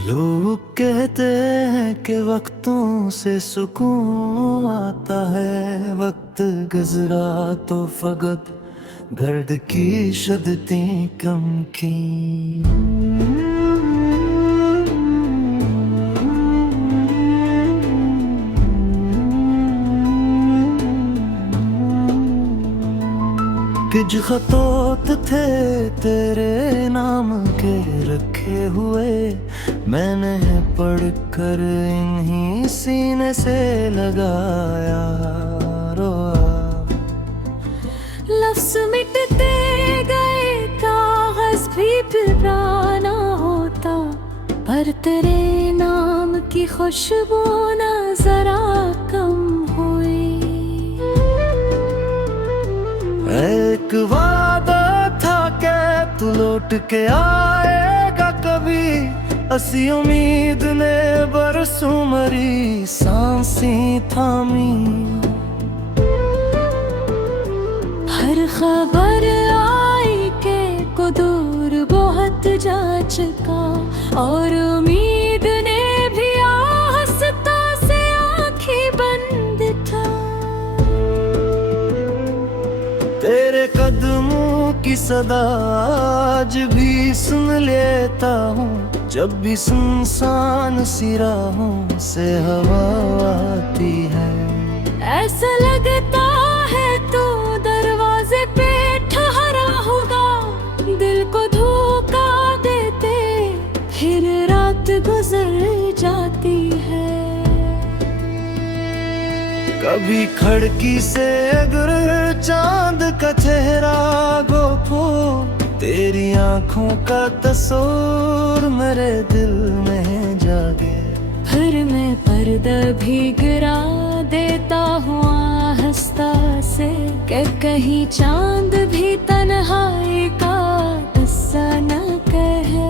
लोग कहते हैं कि वक्तों से सुकून आता है, वक्त गुजरा तो फकत दर्द की शद्दतें कम की। कुछ खतौत थे तेरे नाम के रखे हुए, मैंने पढ़ कर इन्हीं सीने से लगाया रोआ। लफ्ज़ मिटते गए, कागज़ भी पुराना होता, पर तेरे नाम की खुशबू न जरा कम हुई। एक वादा था कि तू लौट के आएगा कभी, असी उम्मीद ने बरसों मरी सांसें थामी। हर खबर आई के को दूर बहुत जा चुका, और उम्मीद ने भी आस्था से आँखें बंद था। तेरे कदमों की सदा आज भी सुन लेता हूँ, जब भी सुनसान सी राहों से हवा आती है। ऐसा लगता है तो दरवाजे पे ठहरा होगा, दिल को धोखा देते फिर रात गुजर जाती है। कभी खिड़की से अगर चांद का चेहरा गोपो, तेरी आंखों का तस्वीर मेरे दिल में जागे। फिर मैं पर्दा भी गिरा देता हूँ आहिस्ता से, कि कहीं चांद भी तन्हाई का किस्सा न कहे।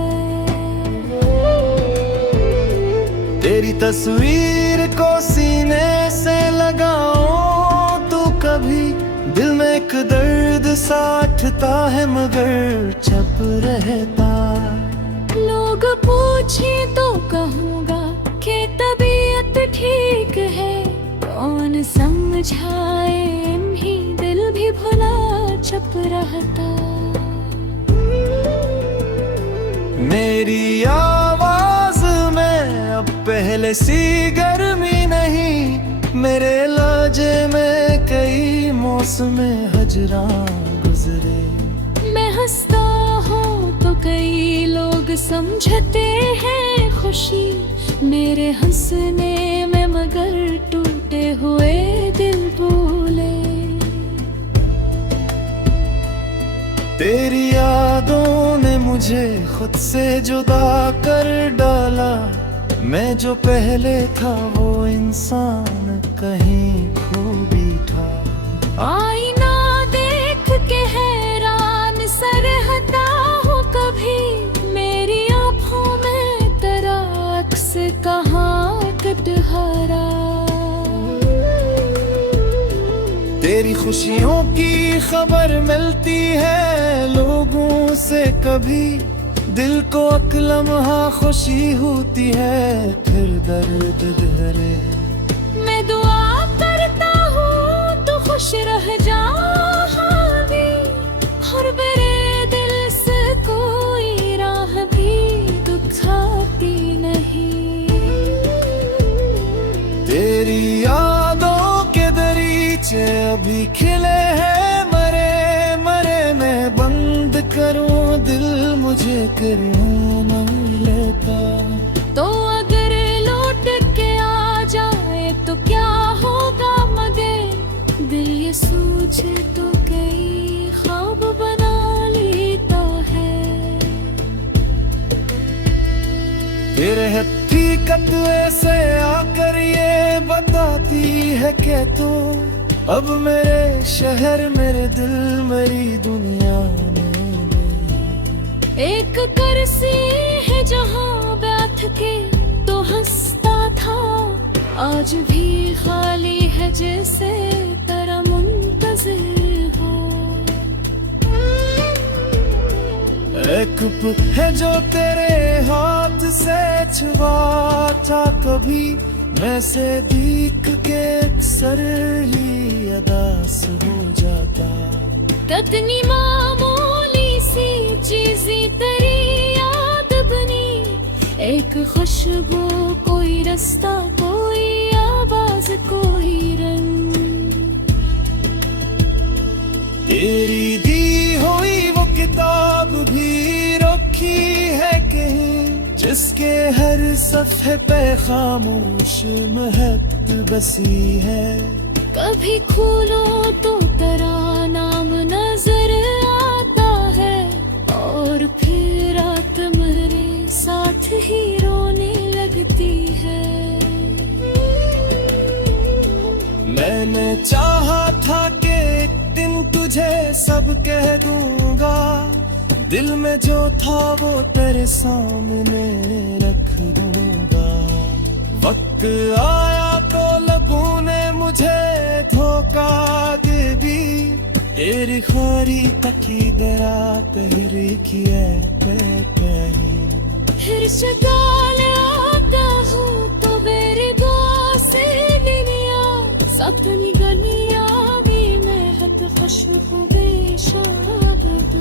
तेरी तस्वीर को सीने से लगाओ तो कभी, दिल में एक दर्द सा उठता है मगर छप रहता। लोग पूछे तो कहूँगा कि तबीयत ठीक है, कौन समझाए इन्हीं दिल भी भुला चुप रहता। मेरी आवाज में अब पहले सी गर्मी नहीं, मेरे लहजे में कई मौसमें हजरा गुजरे। मैं हंसता हूँ तो कई लोग समझते हैं खुशी, मेरे हंसने में मगर टूटे हुए दिल बोले। तेरी यादों ने मुझे खुद से जुदा कर डाला, मैं जो पहले था वो इंसान कहीं खो बैठा। आईना देख के हैरान सा रहता हूँ कभी, मेरी आँखों में तेरा अक्स कहाँ कटहरा। तेरी खुशियों की खबर मिलती है लोगों से कभी, दिल को एक लम्हा खुशी होती है फिर दर्द गहरे। मैं दुआ करता हूँ तो खुश रह जा भी, और मेरे दिल से कोई राह भी दुखाती नहीं। तेरी यादों के दरीचे अभी खिले हैं मरे मरे, मैं बंद करूं दिल मुझे करने न लेता। तो अगर लौट के आ जाए तो क्या होगा मगर, दिल ये सोचे तो कई ख्वाब बना लेता है। तेरे हकीकत से आकर ये बताती है कि तू अब मेरे शहर मेरे दिल मेरी दुनिया में। एक कुर्सी है जहाँ बैठ के तो हंसता था, आज भी खाली है जैसे तेरा मुंतज़िर हो। एक है जो तेरे हाथ से छुआता कभी मैं से दीख के अक्सर ही अदास हो जाता। कितनी मामूली सी चीजें तेरी याद बनी, एक खुशबू कोई रास्ता कोई आवाज कोई रंग। तेरी दी हुई वो किताब भी रखी है कहीं, जिसके हर सफ़े पे खामोश महक बसी है। कभी खोलो तो तेरा नाम नजर आता है, और फिर रात मेरे साथ ही रोने लगती है। मैंने चाहा था कि एक दिन तुझे सब कह दूंगा, दिल में जो था वो तेरे सामने रख दूंगा। वक्त आया तो लगू ने मुझे धोखा दे दी, तेरी खारी तकी दरा पहरी की है फिर शकाल आता हूँ तो मेरे से दुनिया सपनी गलियां भी महक खुशबू बेशाबद।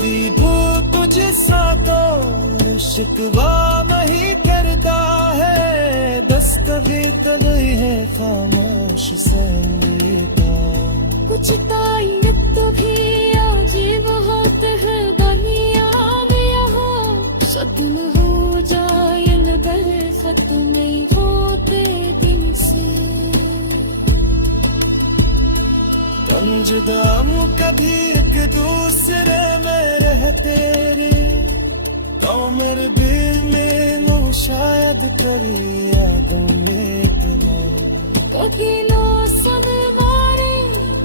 भी वो तुझे सातो शिकवा नहीं करता है, दस्तगीर गई है खामोश से लेता। पूछता तो भी अजीब होते हैं दुनिया में यहाँ, सत्म हो जाए बेखत नहीं होते दिन से। कंजदाम कभी एक दूसरे में रहते रे, तो मेरे दिल में लो शायद तेरी यादों में इतना। कभी लो सन मारे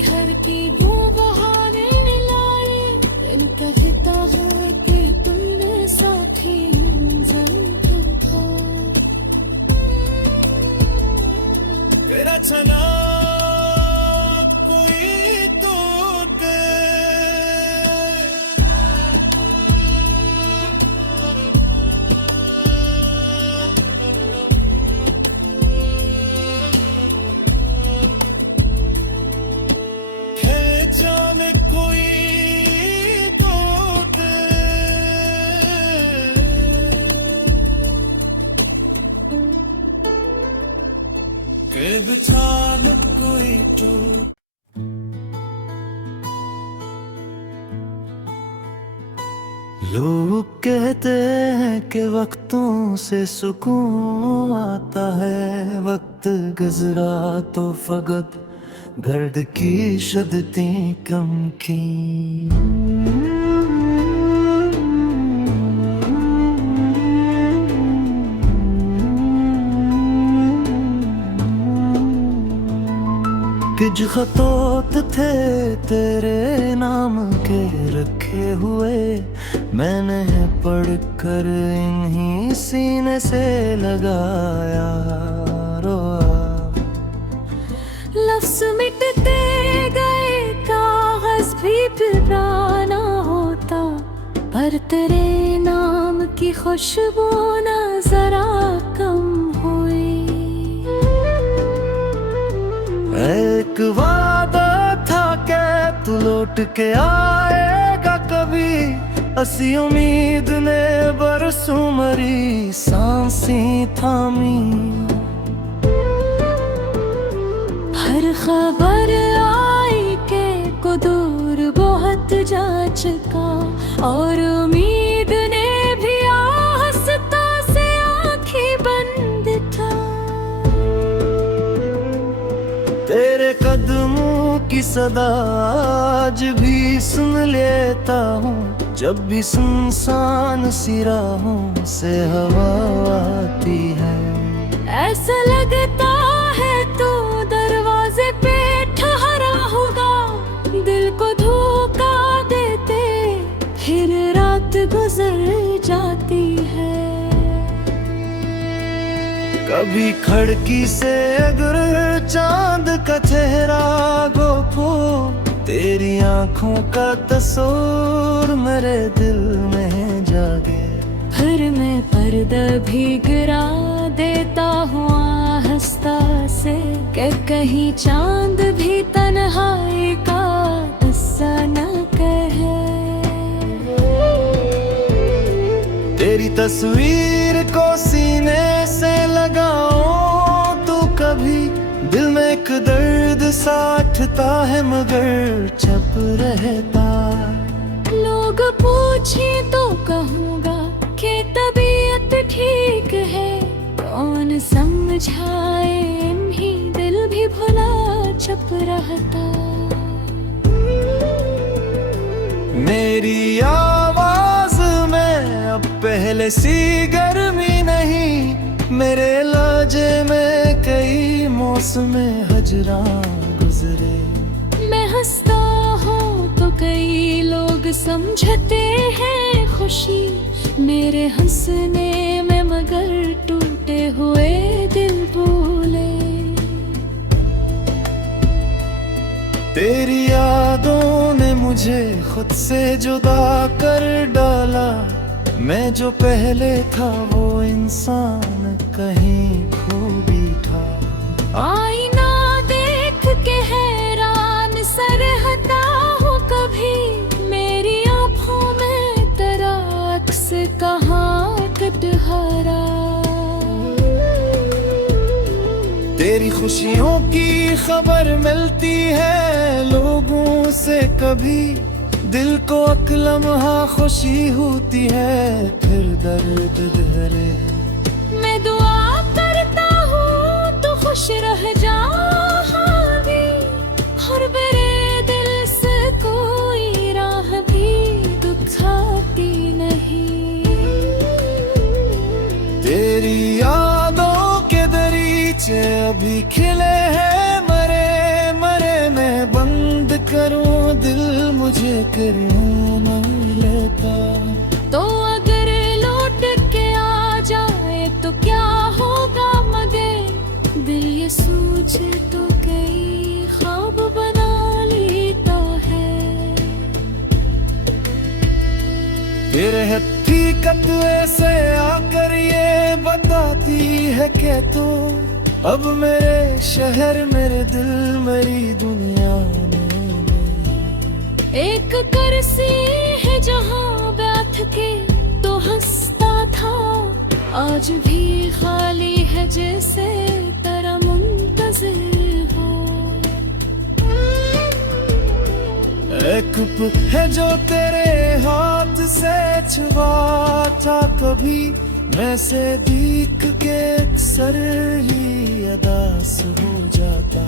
घर की वो बहाने लाए, इनका कहता है कि तुमने साथी जंग था। तेरा चना कोई तो जाने कोई तो के बिछाल कोई तो। लोग कहते हैं कि वक्तों से सुकून आता है, वक्त गुजरा तो फकत दर्द की शद्दतें कम की। कुछ खतोत थे तेरे नाम के रखे हुए, मैंने पढ़कर इन्हीं सीने से लगाया रोआ। लफ्ज़ मिटते गए कागज़ भी पुराना होता, पर तेरे नाम की खुशबू न जरा कम हुई। एक वादा था कि तू लौट के आएगा कभी, असी उम्मीद ने बरसों मरी सांसें थामी। हर खबर आई के को दूर बहुत जा चुका, और उम्मीद ने भी आस्था से आँखें बंद था। तेरे कदमों की सदा आज भी सुन लेता हूँ, जब भी सुनसान सी राहों से हवा आती है। ऐसा लगता है तू दरवाजे पे ठहरा होगा, दिल को धोखा देते फिर रात गुजर जाती है। कभी खिड़की से अगर चांद का चेहरा गोपो तेरी आंखों का तस्वीर मेरे दिल में जागे। फिर मैं पर्दा भी गिरा देता हूँ आहिस्ता से, कि कहीं चांद भी तन्हाई का किस्सा न कहे। तेरी तस्वीर को सीने से लगाओ तो कभी दिल में एक दर्द साठता है मगर छप रहता। लोग पूछे तो कहूँगा कि तबीयत ठीक है, कौन समझाए इन्हीं दिल भी भुला चुप रहता। मेरी आवाज में अब पहले सी गर्मी नहीं, मेरे लहजे में कई मौसमे हजरा गुजरे। मैं हंसता हूँ तो कई लोग समझते हैं खुशी, मेरे हंसने में मगर टूटे हुए दिल बोले। तेरी यादों ने मुझे खुद से जुदा कर डाला, मैं जो पहले था वो इंसान कहीं खो भी था। आईना देख के हैरान सा रहता हूँ कभी, मेरी आँखों में तेरा अक्स कहाँ कटहरा। तेरी खुशियों की खबर मिलती है लोगों से कभी, दिल को एक लम्हा खुशी होती है फिर दर्द धरे। मैं दुआ करता हूँ तो खुश रह जा भी, और मेरे दिल से कोई राह भी दुखाती नहीं। तेरी यादों के दरीचे अभी खिले हैं मरे मरे, मैं बंद करूं दिल मुझे करूं नहीं लेता। तो अगर लौट के आ जाए तो क्या होगा मगर, दिल ये सोचे तो कई ख्वाब बना लेता है। फिर हकीकत से आकर ये बताती है कि तो अब मेरे शहर मेरे दिल मेरी दुनिया में एक कुर्सी है जहाँ बैठ के तो हंसता था, आज भी खाली है जैसे तेरा मुंतज़िर हो। एक है जो तेरे हाथ से छुआ था कभी, मैं से दीख के अक्सर ही अदास हो जाता।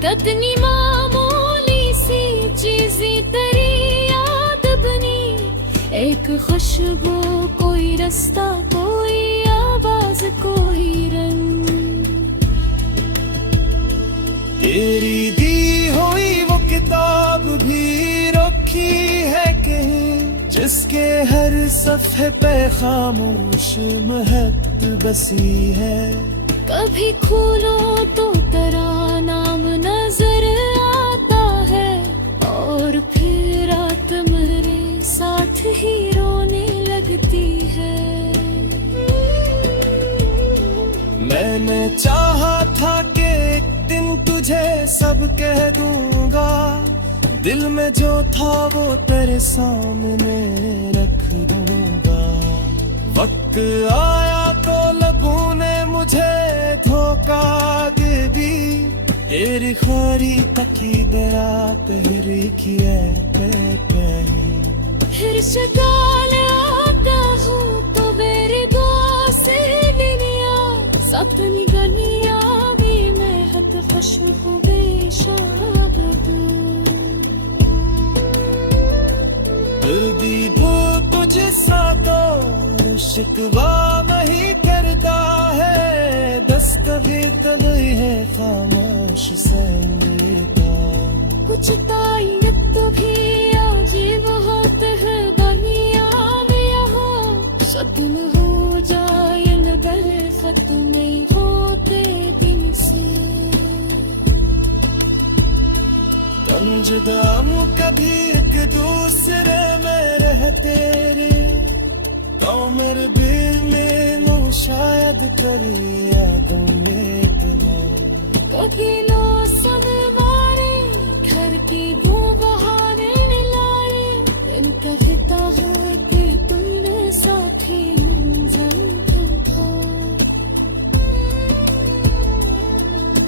कितनी मामूली सी चीज़ें तेरी याद बनी, एक खुशबू कोई रास्ता कोई आवाज कोई रंग। तेरी दी हुई वो किताब भी रखी है कहीं, जिसके हर सफ़े पे खामोश महक बसी है। कभी खोलो तो तेरा नाम नजर आता है, और फिर रात मेरे साथ ही रोने लगती है। मैंने चाहा था कि एक दिन तुझे सब कह दूंगा, दिल में जो था वो तेरे सामने रख दूंगा। वक्त आया तो लबों ने मुझे धोखा दे दी, तेरी खारी तकी दरा पहरी की कहीं। फिर शकाल आता हूँ तो मेरी दुआ से दुनिया, सपनी गलियां भी महक खुशबू बेशाद दी वो तुझसा तो शिकवा नहीं करता है, दस्तगी तभी है खामोश से लेता। कुछ तायत तो भी अजीब होते हैं बनिया में यहाँ, शक्ल हो जाए बेफत नहीं होते दिन से। हम जुदा हूँ कभी एक दूसरे में रहते रे तो मेरे दिल में नो शायद करी यादों में तुम्हें कभी लो सन मारे घर की वो बहाने लाए इनका किता हो कि तुमने साथी जन्म था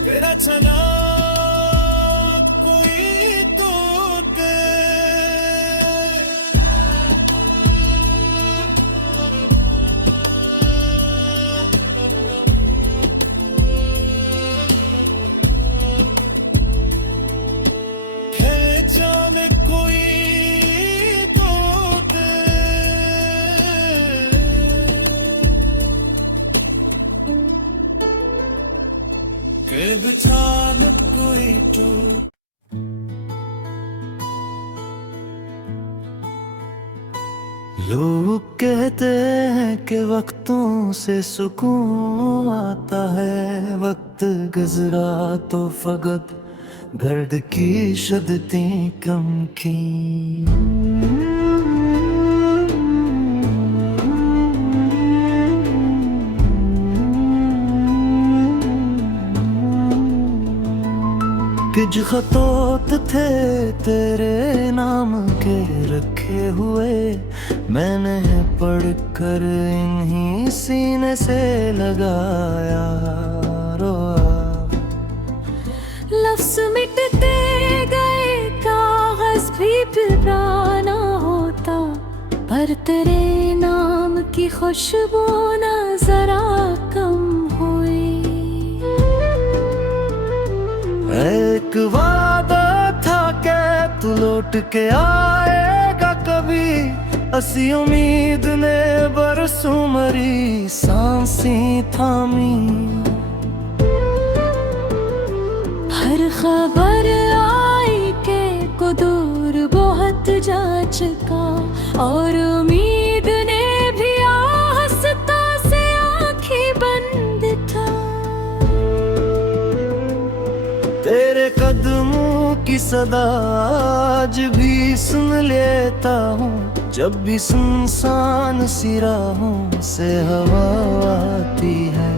तेरा चना कोई तो के है जाने कोई तो के बिठान कोई तो लोग कहते हैं कि वक्तों से सुकून आता है वक्त गुजरा तो फकत दर्द की शद्दतें कम की कुछ खतौत थे तेरे नाम के रखे हुए मैंने पढ़कर इन्हीं सीने से लगाया रोआ लफ्ज मिटते गए कागज भी पुराना होता पर तेरे नाम की खुशबू न जरा कम हुई एक वादा था कि तू लौट के आएगा कभी असी उम्मीद ने बरसों मरी सांसें थामी हर खबर आई के को दूर बहुत जा चुका और उम्मीद ने भी आस्था से आंखें बंद था तेरे कदमों की सदा आज भी सुन लेता हूँ जब भी सुनसान सी राहों से हवा आती है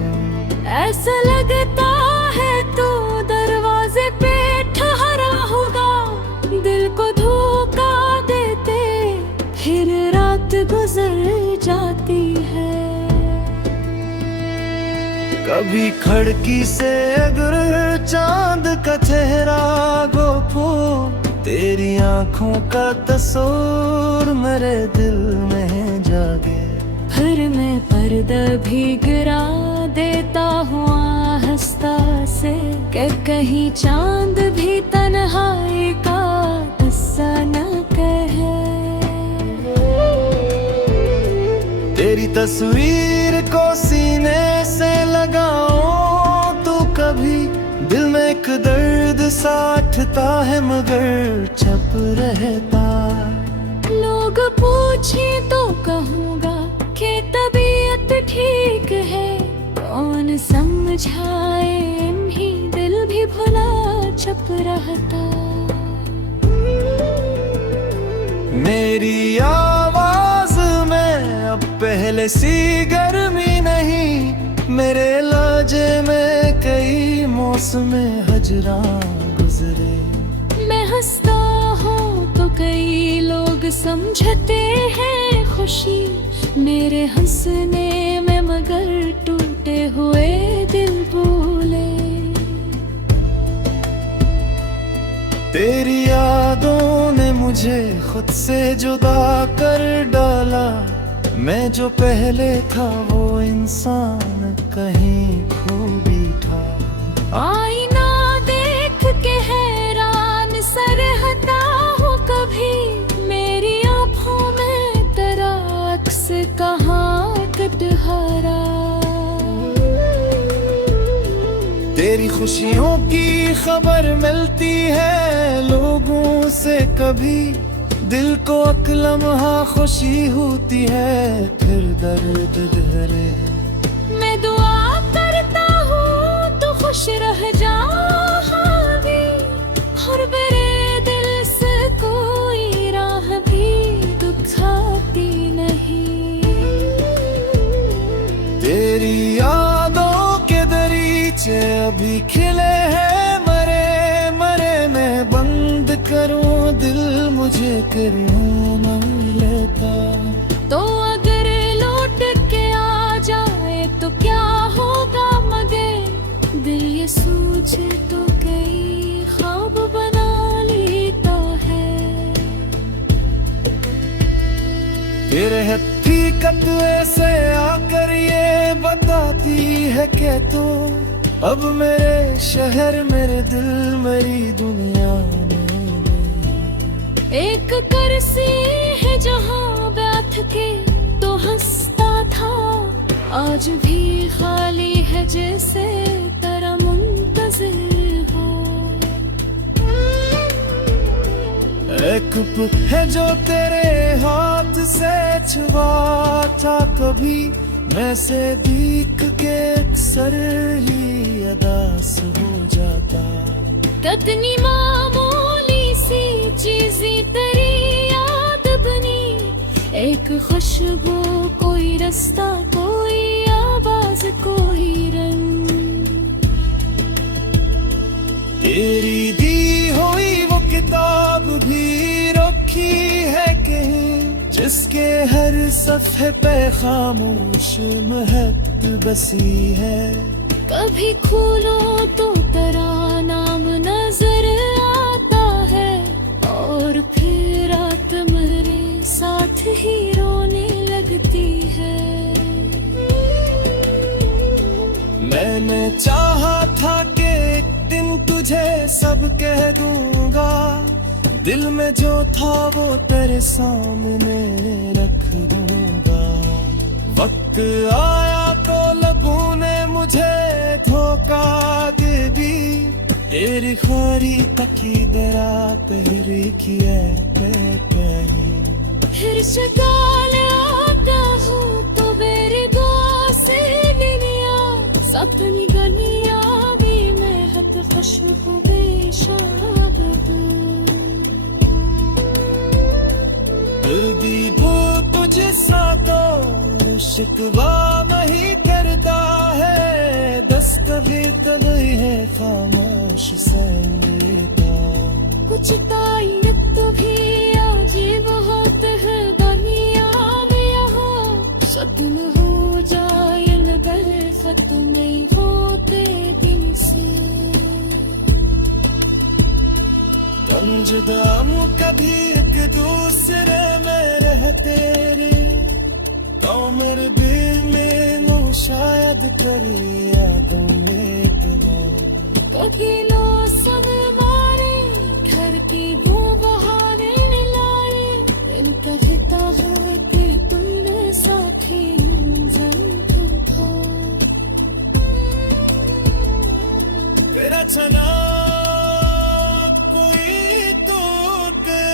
ऐसा लगता है तो दरवाजे पे ठहरा होगा दिल को धोखा देते फिर रात गुजर जाती है कभी खिड़की से अगर चांद का चेहरा गोपो तेरी आंखों का तस्वीर मेरे दिल में जागे फिर मैं पर्दा भी गिरा देता हूँ आहिस्ता से कि कहीं चांद भी तन्हाई का किस्सा न कहे तेरी तस्वीर को सीने से लगाओ तो कभी दिल में एक दर्द साठता है मगर छप रहता लोग पूछे तो कहूँगा कि तबीयत ठीक है कौन समझाए इन्हीं दिल भी भुला छप रहता मेरी आवाज में अब पहले सी गर्मी नहीं मेरे लहजे में कई मौसम हजरा गुजरे मैं हंसता हूँ तो कई लोग समझते हैं खुशी मेरे हंसने में मगर टूटे हुए दिल बोले तेरी यादों ने मुझे खुद से जुदा कर डाला मैं जो पहले था वो इंसान कहीं खो भी था आईना देख के हैरान सा रहता हूँ कभी मेरी आँखों में तेरा अक्स कहाँ कटहरा तेरी खुशियों की खबर मिलती है लोगों से कभी दिल को अकलमहा खुशी होती है फिर दर्द धरे मैं दुआ करता हूँ तो खुश रह जा भी और मेरे दिल अभी खिले हैं मरे मरे, मैं बंद करूं दिल मुझे क्यों न लेता। तो अगर लौट के आ जाए तो क्या होगा मगर दिल ये सोचे तो कई ख्वाब बना लेता है। फिर हकीकत ऐसे आकर ये बताती है कि तू अब मेरे शहर मेरे दिल मेरी दुनिया में नहीं। एक करसी है जहाँ बैठ के तो हंसता था, आज भी खाली है जैसे तेरा मुंतज़िर हो। एक है जो तेरे हाथ से छुआ था कभी, मैं से दीख के अक्सर ही अदास हो जाता। कितनी मामूली सी चीज़ें तेरी याद बनी, एक खुशबू कोई रास्ता कोई आवाज कोई रंग। तेरी दी हुई वो किताब भी रखी है कहीं, जिसके हर सफ़े पे खामोश महक बसी है। कभी खोलो तो तेरा नाम नजर आता है, और फिर रात मेरे साथ ही रोने लगती है। मैंने चाहा था कि एक दिन तुझे सब कह दूंगा, दिल में जो था वो तेरे सामने रख दूंगा। वक्त आया तो लबों ने मुझे धोखा दे भी, तेरी ख्वारी तकी दरा पहरी किए पे कहीं। फिर शकाल आता हूँ तो मेरे दुआ से दुनिया सपनी गनिया में महक खुशबू बेशाद दी वो तुझसा तो शिकवा नहीं करता है, दस कभी तभी है खामोश संगीता। कुछ तायत तो भी अजीब होते हैं दुनिया में यहाँ, सतम हो जाए बरफत नहीं होते दिन से। गंजदाम कभी एक दूसरे में रहते रे, तो मेरे दिल में नो शायद करी यादों में इतना। कभी लो सन मारे घर की वो बहाने लाए, इनका किता हो कि तुमने साथी जंगल था। तेरा चना कोई तोड़ के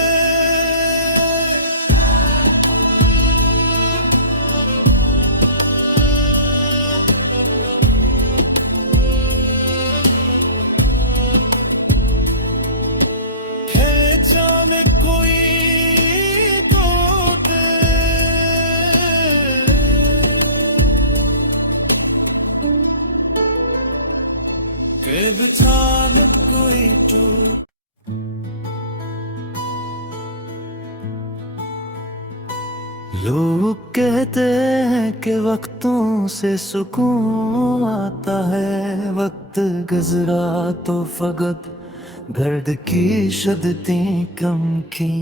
जाने कोई तोड़ के बिछाने कोई टूट। लोग कहते हैं कि वक्तों से सुकून आता है, वक्त गुजरा तो फकत दर्द की शदती कम की।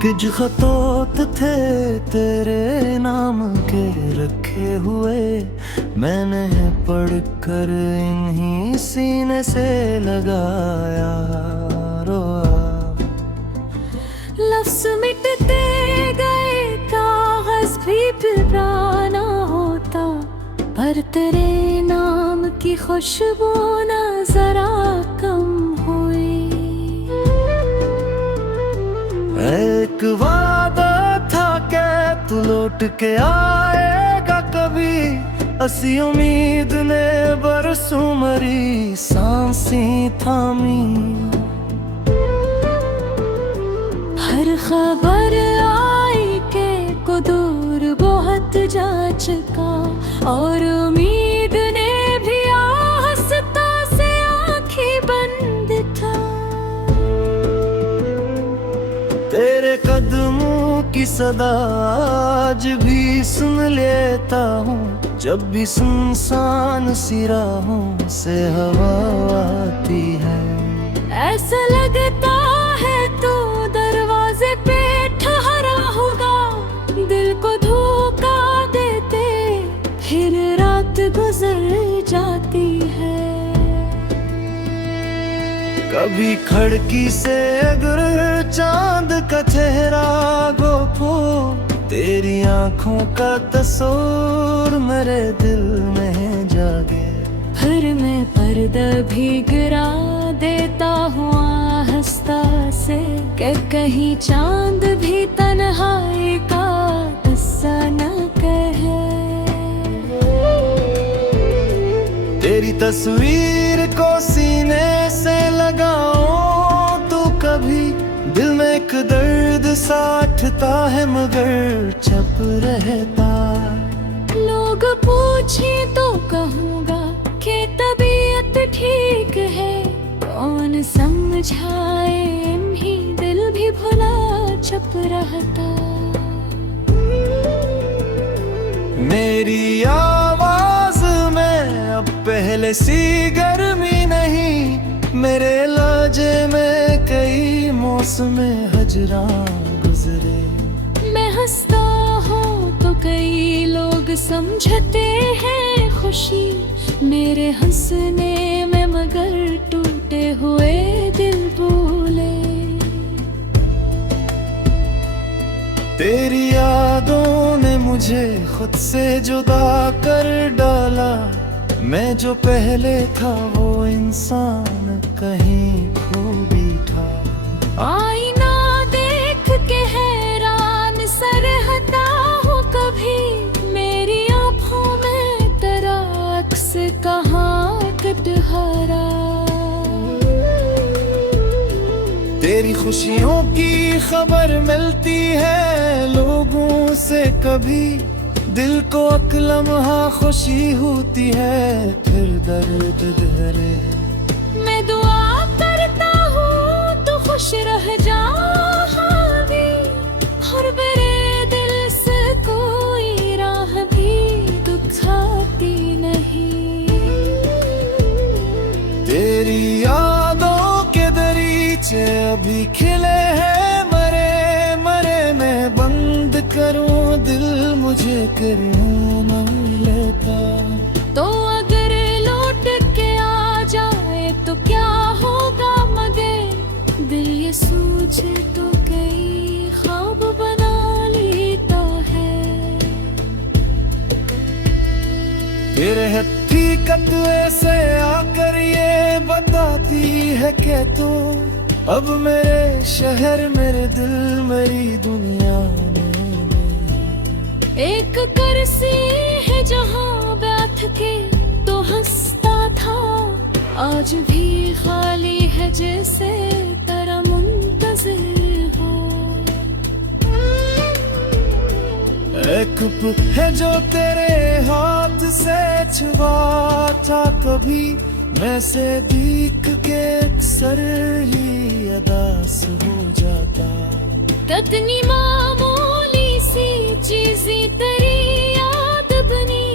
कुछ खतौत थे तेरे नाम के रखे हुए, मैंने पढ़ कर इन्हीं सीने से लगाया रोआ। लफ्ज़ मिटते गए कागज़ भी पुराना होता, पर तेरे नाम की खुशबू न जरा कम हुई। एक वादा था कि तू लौट के आएगा कभी, असी उम्मीद ने बरसों मरी सांसें थामी। पर खबर आई के को दूर बहुत जा चुका, और उम्मीद ने भी आस्था से आंखें बंद था। तेरे कदमों की सदा आज भी सुन लेता हूँ, जब भी सुनसान सी राहों से हवा आती है। ऐसा लगता है तू दरवाजे पे ठहरा होगा, दिल को धोखा देते फिर रात गुजर जाती है। कभी खिड़की से अगर चांद का चेहरा गोपो, तेरी आंखों का तस्वीर मेरे दिल में जागे। फिर मैं पर्दा भी गिरा देता हूँ आहिस्ता से, कि कहीं चांद भी तन्हाई का किस्सा न कहे। तेरी तस्वीर को सीने से लगाओ तो कभी दिल में एक दर्द सा उठता है, मगर छप रहता। लोग पूछे तो कहूँगा कि तबीयत ठीक है, कौन समझाए भी दिल भी भुला चुप रहता। मेरी आवाज में अब पहले सी गर्मी नहीं, मेरे लहजे में कई मौसम हजरा गुजरे। मैं हंसता हूँ तो कई लोग समझते हैं खुशी मेरे हंसने में, मगर टूटे हुए दिल बोले। तेरी यादों ने मुझे खुद से जुदा कर डाला, मैं जो पहले था वो इंसान कहीं खो बैठा। आईना देख के हैरान सा रहता हूँ कभी, मेरी आँखों में तेरा अक्स कहाँ कटहरा। तेरी खुशियों की खबर मिलती है लोगों से कभी, दिल को अकलम्हा खुशी होती है फिर दर्द गहरे। मैं दुआ करता हूँ तो खुश रह जा भी, और मेरे दिल से कोई राह भी दुखाती नहीं। तेरी यादों के दरीचे अभी खिले हैं मरे मरे, मैं बंद करूं दिल मुझे करना न लेता। तो अगर लौट के आ जाए तो क्या होगा मगर, दिल ये सोचे तो कई ख्वाब बना लेता है। फिर हकीकत ऐसे आकर ये बताती है कि तू अब मेरे शहर मेरे दिल मेरी दुनिया में। एक कुर्सी है जहाँ बैठ के तो हंसता था, आज भी खाली है जैसे तेरा मुंतज़िर हो। एक बुक है जो तेरे हाथ से छुआ था कभी, मैं से दीख के अक्सर ही अदास हो जाता। कितनी मामूली सी चीज़ें तेरी याद बनी,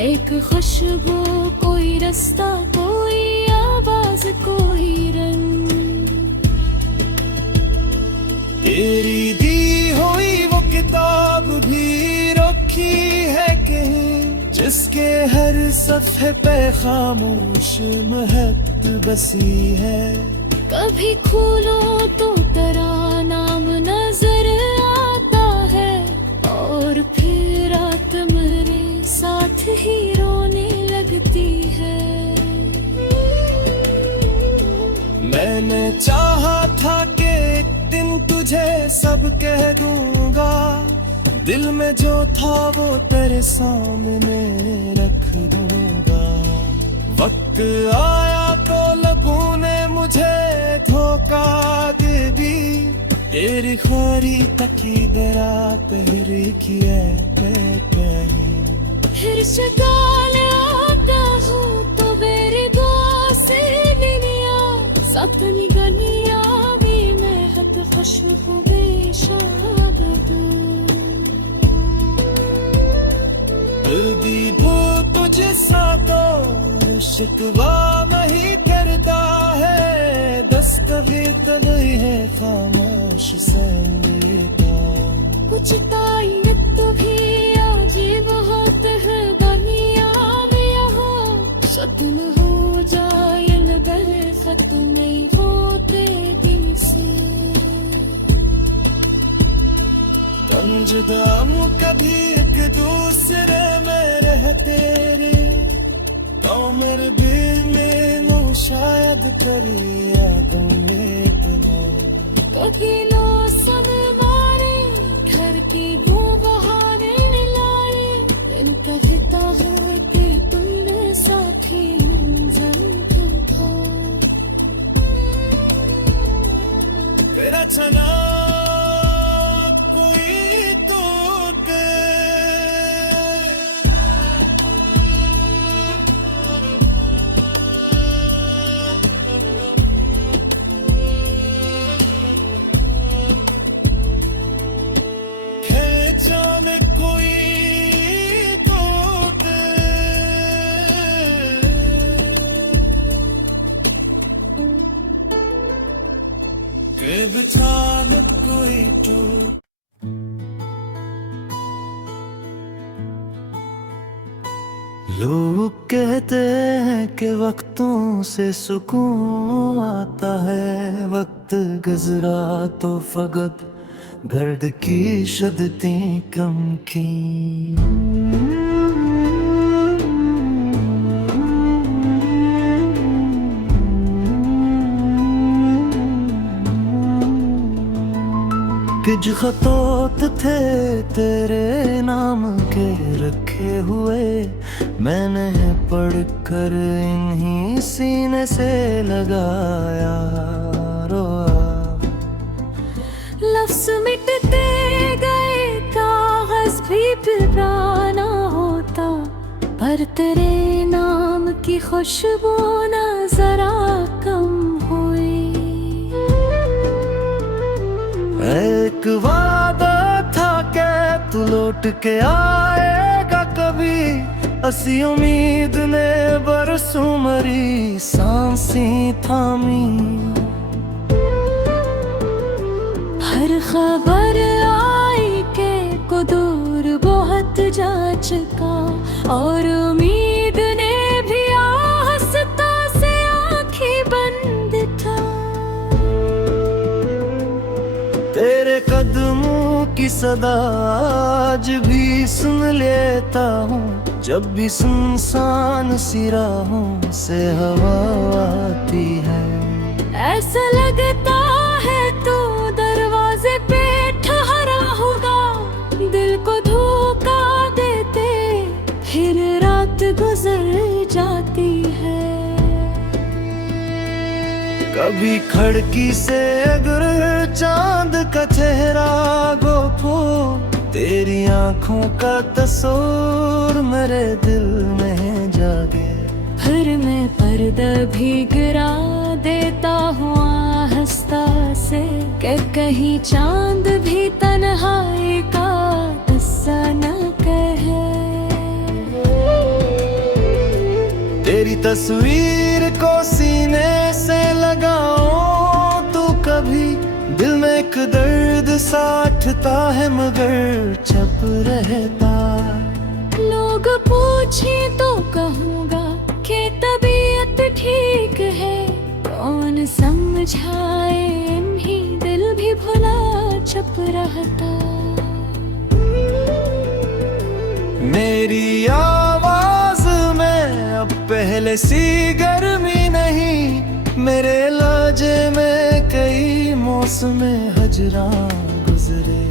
एक खुशबू कोई रास्ता कोई आवाज कोई रंग। तेरी दी हुई वो किताब भी रखी है कहीं, जिसके हर सफ़े पे खामोश महक बसी है। कभी खोलो तो तेरा नाम नजर आता है, और फिर रात मेरे साथ ही रोने लगती है। मैंने चाहा था कि एक दिन तुझे सब कह दूंगा, दिल में जो था वो तेरे सामने रख दूंगा। वक्त आया तो लबों ने मुझे धोखा दे दी, तेरी ख्वारी तकी दरा पहरी की है कहीं फिर शकाल आता हूँ तो मेरी दुआ से दुनिया सपनी गनिया भी मैं हद खुशबू बेशाद दी दो तुझे सातो शिकवा नहीं करता है दस्तगीर तो नहीं है खामोश से लेता पूछता ये तो भी अजीब होते हैं बनिया में यहाँ सतन हो जाए बेखत में होते दिन से कंजदाम कभी एक दूसरे में रहते रे तो मेरे दिल में नो शायद करी यादों में तुम्हें कभी लो सन मारे घर की वो बहाने लाए इनका फिता होते तुमने साथी मंजन था तेरा छना कोई तो जाने कोई तो के बिछान कोई तो लोग कहते हैं कि वक्तों से सुकून आता है वक्त गुजरा तो फकत दर्द की शदती कम की कुछ खतौत थे तेरे नाम के रखे हुए मैंने पढ़ कर इन्हीं सीने से लगाया रोआ लफ्ज़ मिटते गए कागज़ भी पुराना होता पर तेरे नाम की खुशबू न जरा कम हुई एक वादा था कि तू लौट के आएगा कभी असी उम्मीद ने बरसों मरी सांसी थामी हर खबर आई के को दूर बहुत जा चुका और उम्मीद ने भी आस्था से आंखें बंद था तेरे कदमों की सदा आज भी सुन लेता हूँ जब भी सुनसान सी राहों से हवा आती है ऐसा लगता है तो दरवाजे पे ठहरा होगा दिल को धोखा देते फिर रात गुजर जाती है कभी खिड़की से अगर चांद का चेहरा गोपो तेरी आंखों का तस्वीर मेरे दिल में जागे फिर मैं पर्दा भी गिरा देता हूँ आहिस्ता से कि कहीं चांद भी तन्हाई का किस्सा न कहे तेरी तस्वीर को सीने से लगाओ तो कभी दिल में एक दर्द साठता है मगर छप रहता लोग पूछे तो कहूँगा कि तबीयत ठीक है कौन समझाए इन्हीं दिल भी भुला चुप रहता मेरी आवाज में अब पहले सी गर्मी नहीं मेरे लहजे में कई मौसम हजरा गुजरे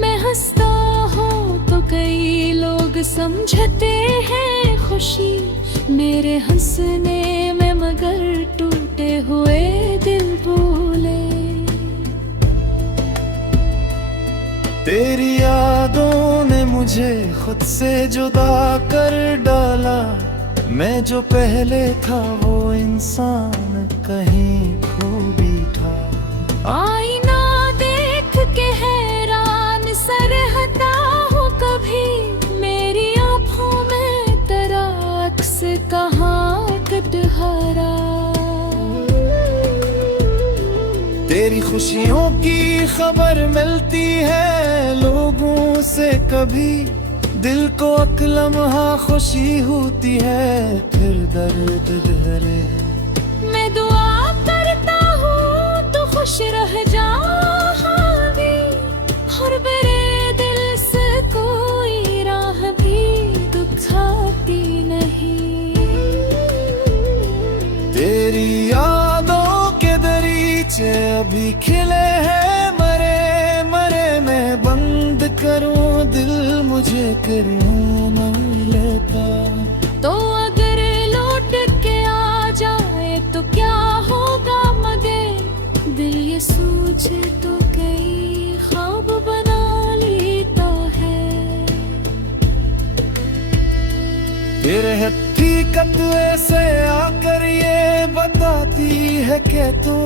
मैं हंसता हूँ तो कई लोग समझते हैं खुशी मेरे हंसने में मगर टूटे हुए दिल बोले तेरी यादों ने मुझे खुद से जुदा कर डाला। मैं जो पहले था वो इंसान कहीं खो बैठा। आईना देख के हैरान सा रहता हूँ कभी, मेरी आँखों में तेरा अक्स कहाँ कटहरा। तेरी खुशियों की खबर मिलती है लोगों से कभी, दिल को एक लम्हा खुशी होती है फिर दर्द गहरे। मैं दुआ करता हूँ तो खुश रह जा भी, और मेरे दिल से कोई राह भी दुखाती नहीं। तेरी यादों के दरीचे अभी खिले हैं मरे मरे। मैं बंद करूं दिल मुझे करूं न लेता। तो अगर लौट के आ जाए तो क्या होगा मगर, दिल ये सोचे तो कई ख्वाब बना लेता है। तेरे हकीकत से आकर ये बताती है कि तू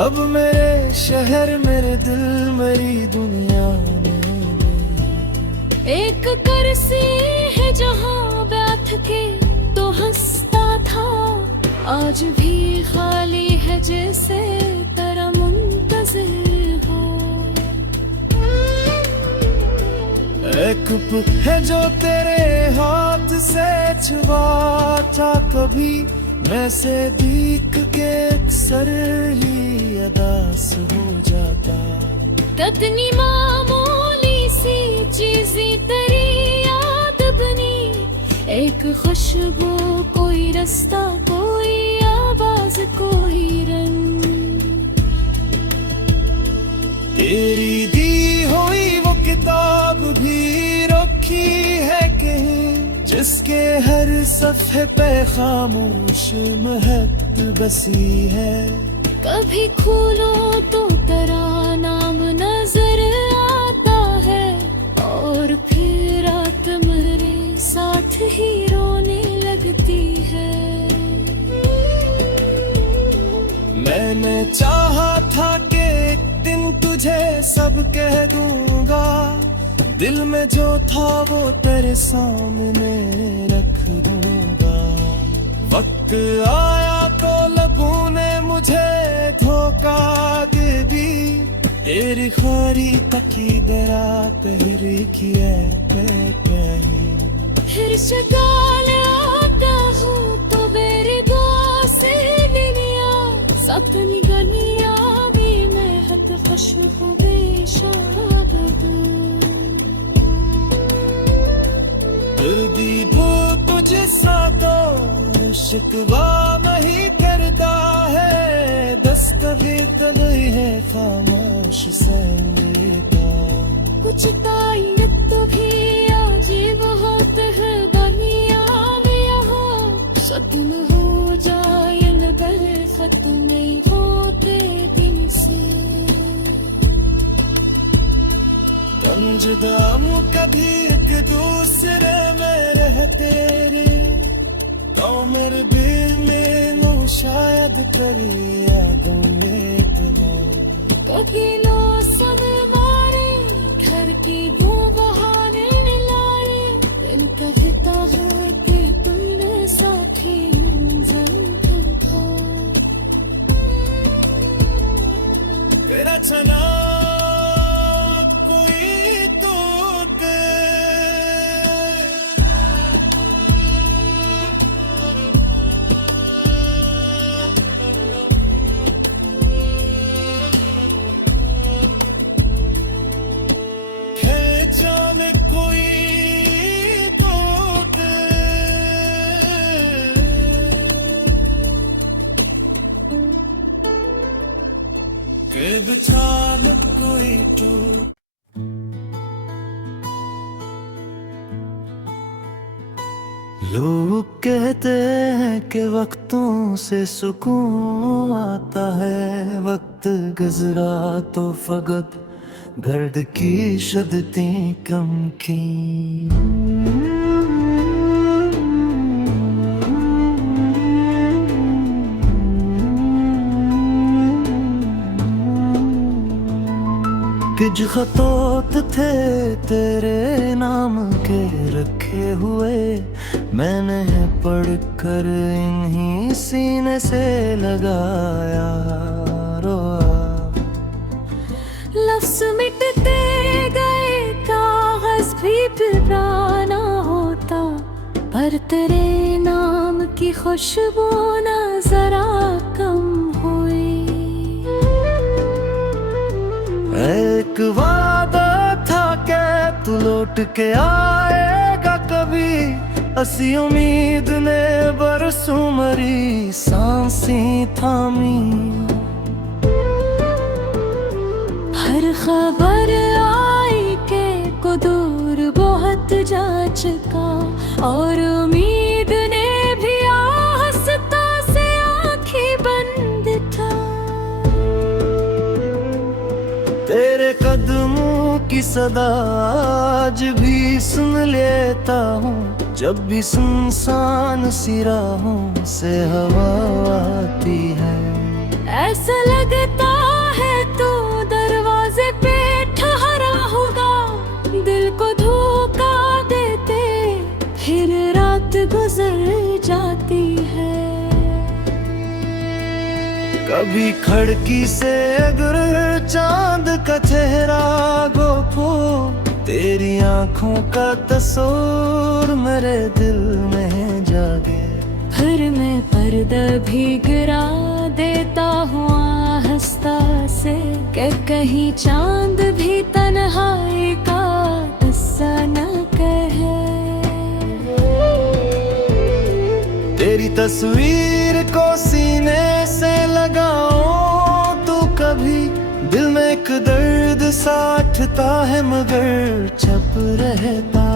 अब मेरे शहर मेरे दिल मेरी दुनिया में। एक कुर्सी है जहाँ बैठ के तो हंसता था, आज भी खाली है जैसे तेरा मुंतज़िर हो। एक है जो तेरे हाथ से छुआता कभी, मैं से दीख के अक्सर ही अदास हो जाता। कितनी मामूली सी चीज़ें तेरी याद बनी, एक खुशबू कोई रास्ता कोई आवाज कोई रंग। तेरी दी हुई वो किताब भी रखी है कहीं, जिसके हर सफ़े पे खामोश महक बसी है। कभी खोलो तो तेरा नाम नजर आता है, और फिर रात मेरे साथ ही रोने लगती है। मैंने चाहा था कि एक दिन तुझे सब कह दूंगा, दिल में जो था वो तेरे सामने रख दूंगा। वक्त आया तो लबों ने मुझे धोखा दे भी, तेरी खारी तकी दरा पहरी की है कहीं। फिर शकाल आता हूँ तो मेरे दुआ से दुनिया, सपनी गनिया भी महक खुशबू बेशाबद। दी वो तुझे सादो शिकवा नहीं करता है, दस्तगी कभी है खामोश संगीता। कुछ तायत भी अजीब होते हैं बनिया में हो, खत्म हो जाए बल खत्म नहीं होते दिन से। कंजदाम कभी एक दूसरे में रहते रे, तो मेरे दिल में नो शायद तेरी यादों में इतना। कभी लो सन मारे घर की वो बहाने लाए, दिन कहता है कि तुमने साथी मंजर था। तेरा चना कोई तो जाने कोई तो के बिछान कोई तो। लोग कहते हैं कि वक्तों से सुकून आता है, वक्त गुजरा तो फकत दर्द की शदतें कम की। कुछ खतौत थे तेरे नाम के रखे हुए, मैंने पढ़ कर इन्हीं सीने से लगाया रोआ। लफ्ज़ मिटते गए, कागज़ भी पुराना होता, पर तेरे नाम की खुशबू न जरा कम हुई। एक वादा था कि तू लौट के आएगा कभी, असी उम्मीद ने बरसों मरी सांसें थामी। हर खबर आई के को दूर बहुत जा चुका, और उम्मीद ने भी आस्था से आँखें बंद था। तेरे कदमों की सदा आज भी सुन लेता हूँ, जब भी सुनसान सी राहों से हवा आती है। ऐसा लगता है तू दरवाजे पे ठहरा होगा, दिल को धोखा देते फिर रात गुजर जाती है। कभी खिड़की से अगर चांद का चेहरा गोपो, तेरी आंखों का तस्वीर मेरे दिल में जागे। फिर मैं पर्दा भी गिरा देता हूँ आहिस्ता से, कि कहीं चांद भी तन्हाई का किस्सा न कहे। तेरी तस्वीर को सीने से लगाओ तो कभी, दिल में एक दर्द साठता है मगर छप रहता।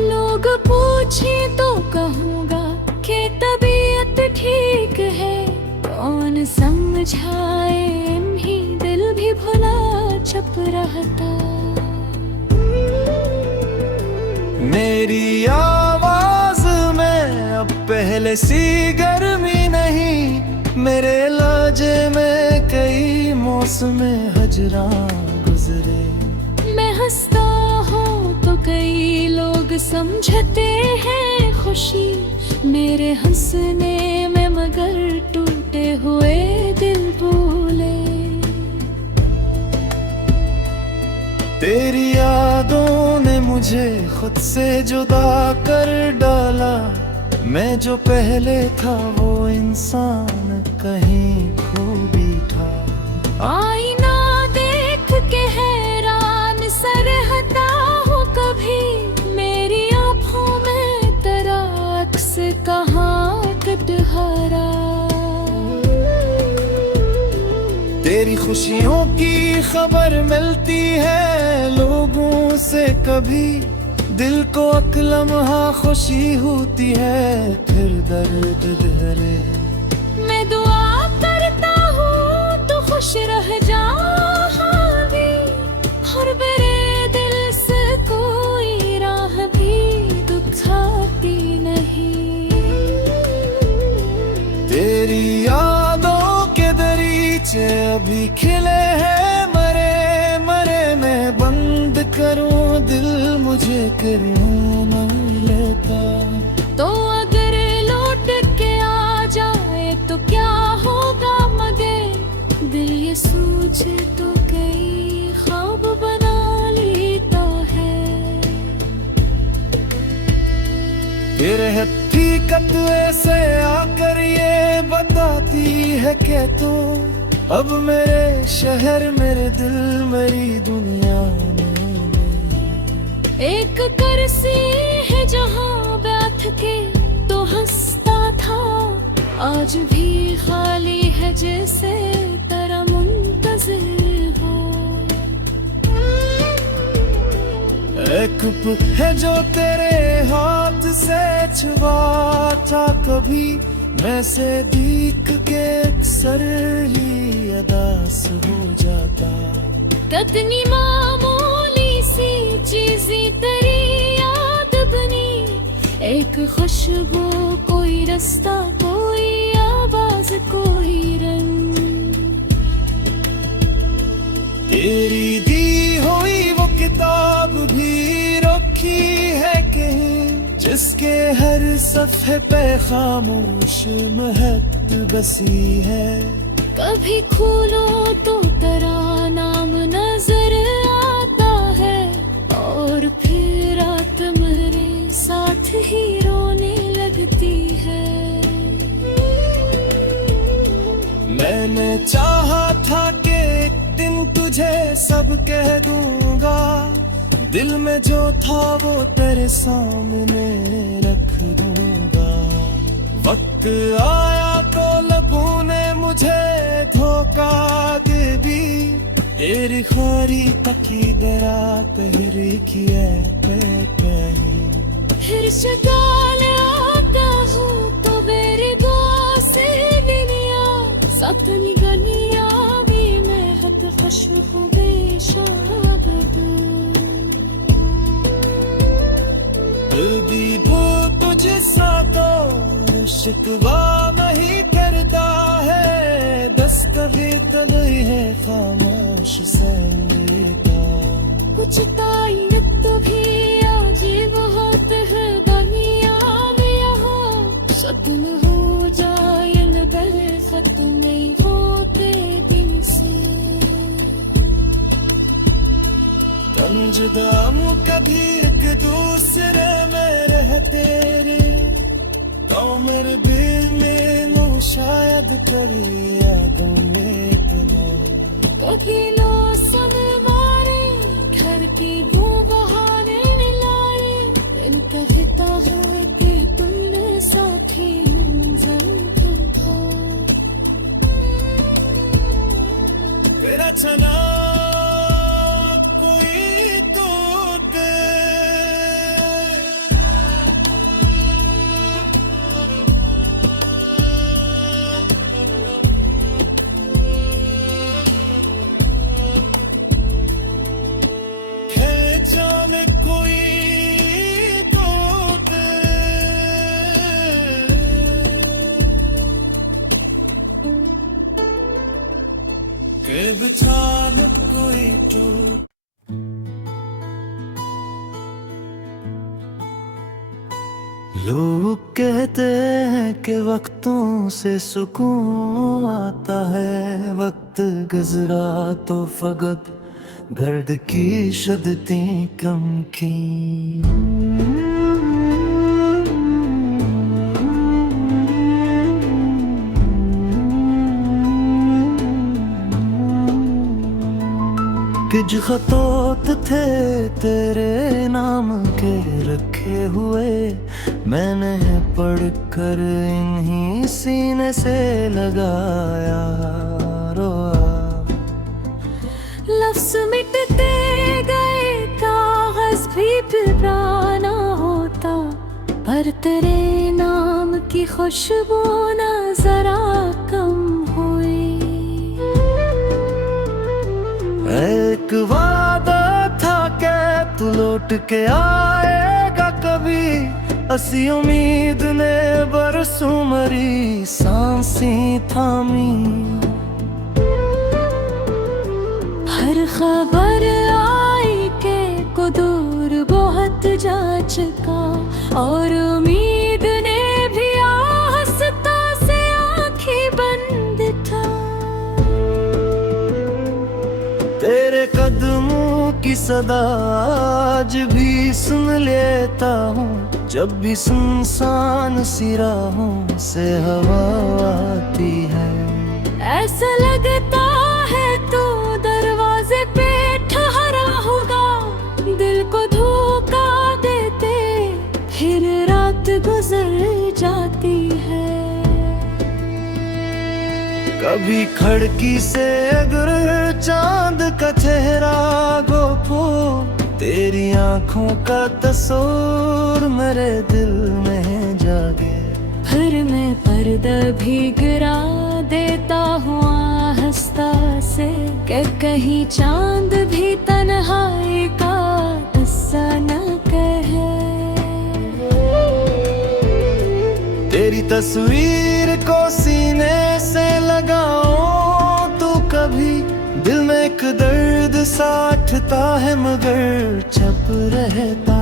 लोग पूछे तो कहूँगा कि तबीयत ठीक है, कौन समझाए इन्हीं दिल भी भुला छप रहता। मेरी आवाज में अब पहले सी गर्मी नहीं, मेरे लहजे में कई मौसम हजरा गुजरे। मैं हंसता हूँ तो कई लोग समझते हैं खुशी, मेरे हंसने में मगर टूटे हुए दिल बोले। तेरी यादों ने मुझे खुद से जुदा कर डाला, मैं जो पहले था वो इंसान कहीं खो भी था। आईना देख के हैरान सा रहता हूँ कभी, मेरी आँखों में तेरा अक्स कहाँ कटहरा। तेरी खुशियों की खबर मिलती है लोगों से कभी, दिल को अकलम्हा खुशी होती है फिर दर्द धरे। मैं दुआ करता हूँ तो खुश रह जा भी, और मेरे दिल से कोई राह भी दुखाती नहीं। तेरी यादों के दरीचे अभी खिले हैं मरे मरे, मैं बंद करूं दिल मुझे क्यों न लेता। तो अगर लौट के आ जाए तो क्या होगा मगर, दिल ये सोचे तो कई ख्वाब बना लेता है। फिर हकीकत ऐसे आकर ये बताती है कि तू अब मेरे शहर मेरे दिल मेरी दुनिया में। एक करसी है जहाँ बैठ के तो हंसता था, आज भी खाली है जैसे तेरा मुंतज़िर हो। एक पुत है जो तेरे हाथ से छुआ था कभी, मैं से दीख के अक्सर ही अदास हो जाता। कितनी मामूली सी चीजें तेरी याद बनी, एक खुशबू, कोई रास्ता, कोई आवाज, कोई रंग। तेरी दी हुई वो किताब भी रखी है कहीं, जिसके हर सफ़े पे खामोश महक बसी है। कभी खोलो तो तेरा नाम नजर आता है, और फिर रात मेरे साथ ही रोने लगती है। मैंने चाहा था कि एक दिन तुझे सब कह दूंगा, दिल में जो था वो तेरे सामने रख दूंगा। वक्त आया तो लबों ने मुझे धोखा दे भी, तेरी खारी तकी दरा तहरी की है कहीं। फिर शकाल आता हूँ तो मेरे दुआ से दुनिया, सतनी गनिया भी महक खुशबू बेशाबद। भी वो तुझसा तो शिकवा नहीं करता है, दस्तगीर तभी है खामोश से लेता। कुछ ताइनत भी अजीब होते हैं दुनिया में, यहाँ शतन हो जाए बेखत नहीं होते दिन से। तंजदाम कभी एक दूसरे में रहते रे, तो मेरे दिल में नो शायद तेरी यादों में इतना। कभी लो सन मारे घर की वो बहाने लाए, इंतहा हुए कि तुमने साथी मंजर था। तेरा चना कोई तो के जाने कोई तो के बचान कोई तो। लोग कहते हैं कि वक्तों से सुकून आता है, वक्त गुजरा तो फकत दर्द की शद्दतें कम की। कुछ खतौत थे तेरे नाम के रखे हुए, मैंने पढ़कर इन्हीं सीने से लगाया रोआ। लफ्ज़ मिटते गए, कागज़ भी पुराना होता, पर तेरे नाम की खुशबू न जरा कम हुई। एक वादा था कि तू लौट के आएगा कभी, असी उम्मीद ने बरसों मरी सांसें थामी। हर खबर आई के को दूर बहुत जा चुका, और उम्मीद ने भी आस्था से आंखें बंद था। तेरे कदमों की सदा आज भी सुन लेता हूँ, जब भी सुनसान सी राहों से हवा आती है। ऐसा लगता है तो दरवाजे पे ठहरा होगा, दिल को धोखा देते फिर रात गुजर जाती है। कभी खिड़की से अगर चांद का चेहरा गोपो, तेरी आंखों का तस्वीर मेरे दिल में जागे। फिर मैं पर्दा भी गिरा देता हूँ हंसता से कि कहीं चांद भी तन्हाई का किस्सा न कहे। तेरी तस्वीर को सीने से लगाओ तो कभी दिल में एक दर्द सा उठता है मगर छप रहता।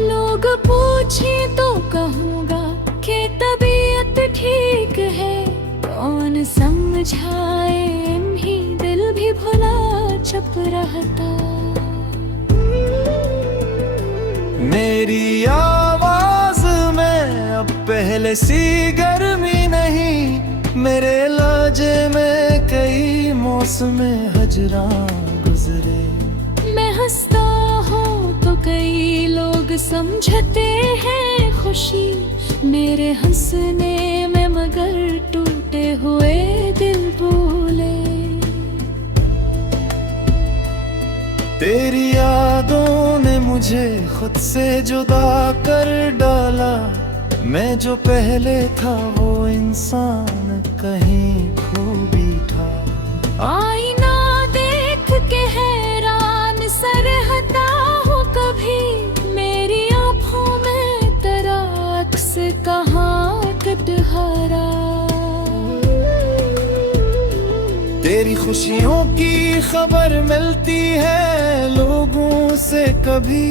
लोग पूछे तो कहूँगा कि तबीयत ठीक है, कौन समझाए इन्हीं दिल भी भुला छप रहता। मेरी आवाज में अब पहले सी गर्मी नहीं, मेरे लहजे में कई मौसमें हजरा गुजरे। मैं हंसता हूँ तो कई लोग समझते हैं खुशी मेरे हंसने में, मगर टूटे हुए दिल बोले। तेरी यादों ने मुझे खुद से जुदा कर डाला, मैं जो पहले था वो इंसान कहीं खो भी था। आईना देख के हैरान सा रहता हूँ कभी, मेरी आँखों में तेरा अक्स कहाँ कटहरा। तेरी खुशियों की खबर मिलती है लोगों से कभी,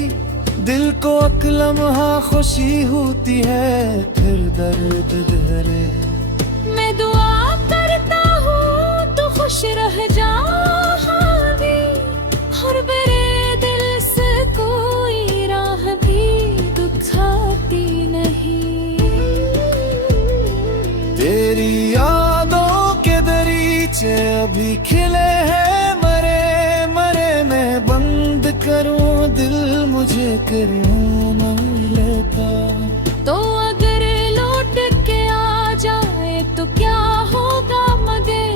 दिल को अकलम्हा खुशी होती है फिर दर्द धरे। मैं दुआ करता हूँ तो खुश रह जा भी, और मेरे दिल से कोई राह भी दुखाती नहीं। तेरी यादों के दरीचे अभी खिले हैं मरे मरे, मैं बंद करूं दिल मुझे करूं न लेता। तो अगर लौट के आ जाए तो क्या होगा मगर,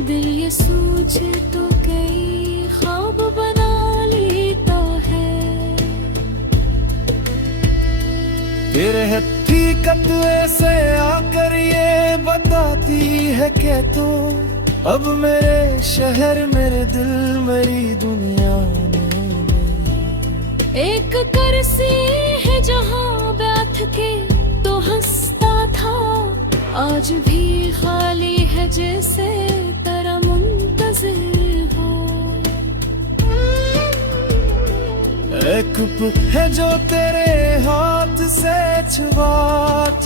दिल ये सोचे तो कई ख्वाब बना लेता है। फिर हकीकत ऐसे आकर ये बताती है कि तू अब मेरे शहर मेरे दिल मेरी दुनिया में। एक करसी है जहाँ बैठ के तो हंसता था, आज भी खाली है जैसे तेरा मुंतज़िर हो। एक है जो तेरे हाथ से छुआ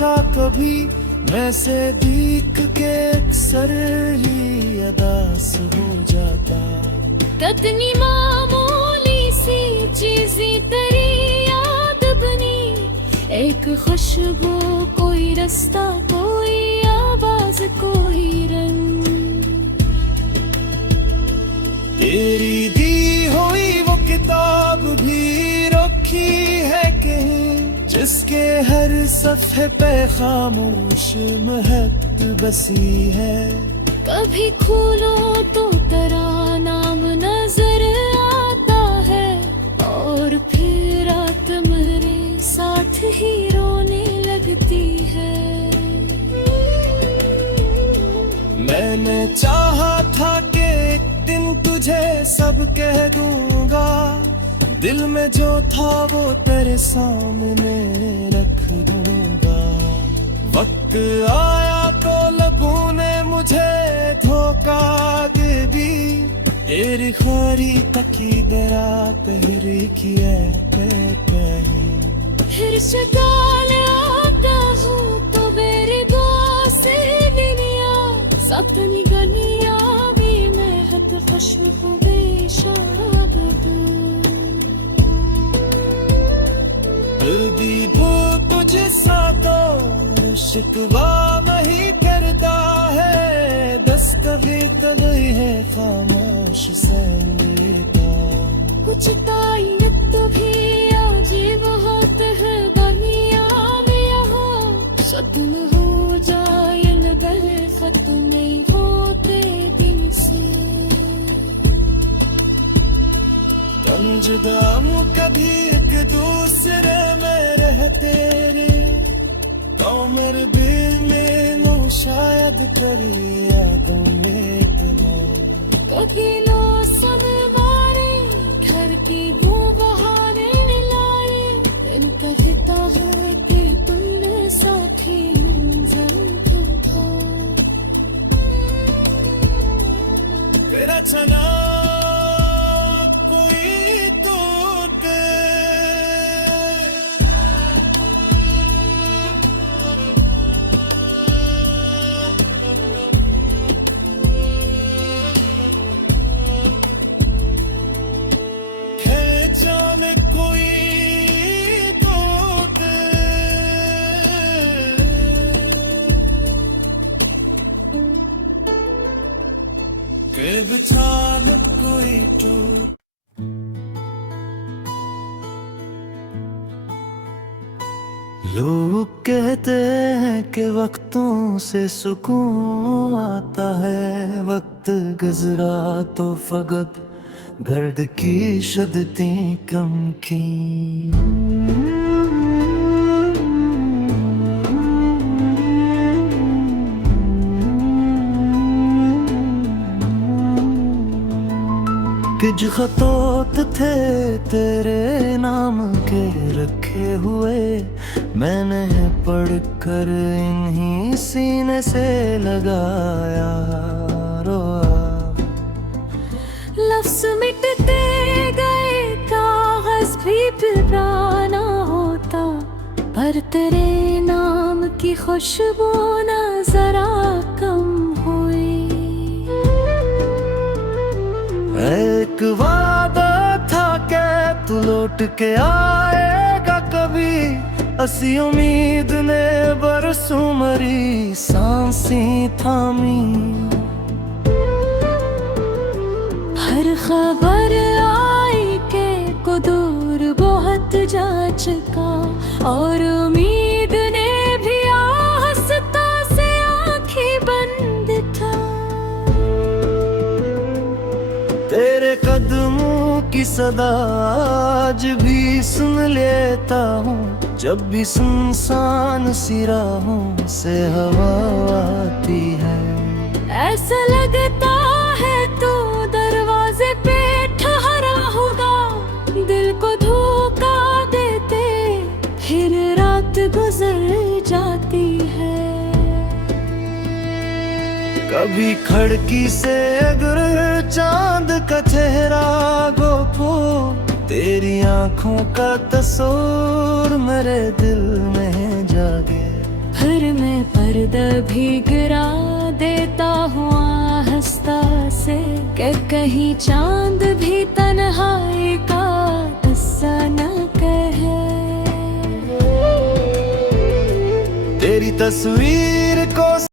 था कभी, मैं से दीख के अक्सर ही अदास हो जाता। कितनी मामूली सी चीज़ें तेरी याद बनी, एक खुशबू कोई रास्ता कोई आवाज कोई रंग। तेरी दी हुई वो किताब भी रखी है कहीं, जिसके हर सफ़े पे खामोश महक बसी है। कभी खोलो तो तेरा नाम नजर आता है, और फिर रात मेरे साथ ही रोने लगती है। मैंने चाहा था कि एक दिन तुझे सब कह दूंगा, दिल में जो था वो तेरे सामने रख दूंगा। वक्त आया तो लबों ने मुझे धोखा दे भी, तेरी ख्वारी तकी दरा पहरी किया कहीं। फिर शकाल आता हूँ तो मेरे दुआ से दुनिया, सपनी गनिया भी मैं हत खश्म को बेशाद भी वो तुझसा तो शिकवा नहीं करता है, दस कभी कभी है खामोश से लेता। कुछ तायत भी अजीब होते हैं बनिया में यहाँ, शत्म हो जाए बल खत्म नहीं होते दिन से। कंजदाम कभी एक दूसरे में रहते रे, तो मेरे दिल में नो शायद तेरी यादों में लगी लो सनवारी, घर की वो बहाने लाई, दिन कहता है कि तुमने साथी मंजिल था। तेरा चना कोई तोड़ के, खेचा में कोई तोड़ के, के बिछा में कोई टूट। लोग कहते हैं कि वक्तों से सुकून आता है, वक्त गुजरा तो फकत दर्द की शदतें कम की। कुछ खतोत थे तेरे नाम के रखे हुए, मैंने पढ़ कर इन्हीं सीने से लगाया रोआ। लफ्ज़ मिटते गए, कागज़ भी पुराना होता, पर तेरे नाम की खुशबू न जरा कम हुई। एक वादा था कि तू लौट के आएगा कभी, असी उम्मीद ने बरसों मरी सांसें थामी। हर खबर आई के को दूर बहुत जा चुका, और उम्मीद ने भी आहिस्ता से आंखें बंद था। तेरे कदमों की सदा आज भी सुन लेता हूँ, जब भी सुनसान सी राहों से हवा आती है। ऐसा लगता है तू दरवाजे पे ठहरा होगा, दिल को धोखा देते फिर रात गुजर जाती है। कभी खिड़की से अगर चांद का चेहरा गोपो, तेरी आंखों का तस्वीर मेरे दिल में जागे। फिर मैं पर्दा भी गिरा देता हूँ आहिस्ता से, कि कहीं चांद भी तन्हाई का किस्सा न कहे। तेरी तस्वीर को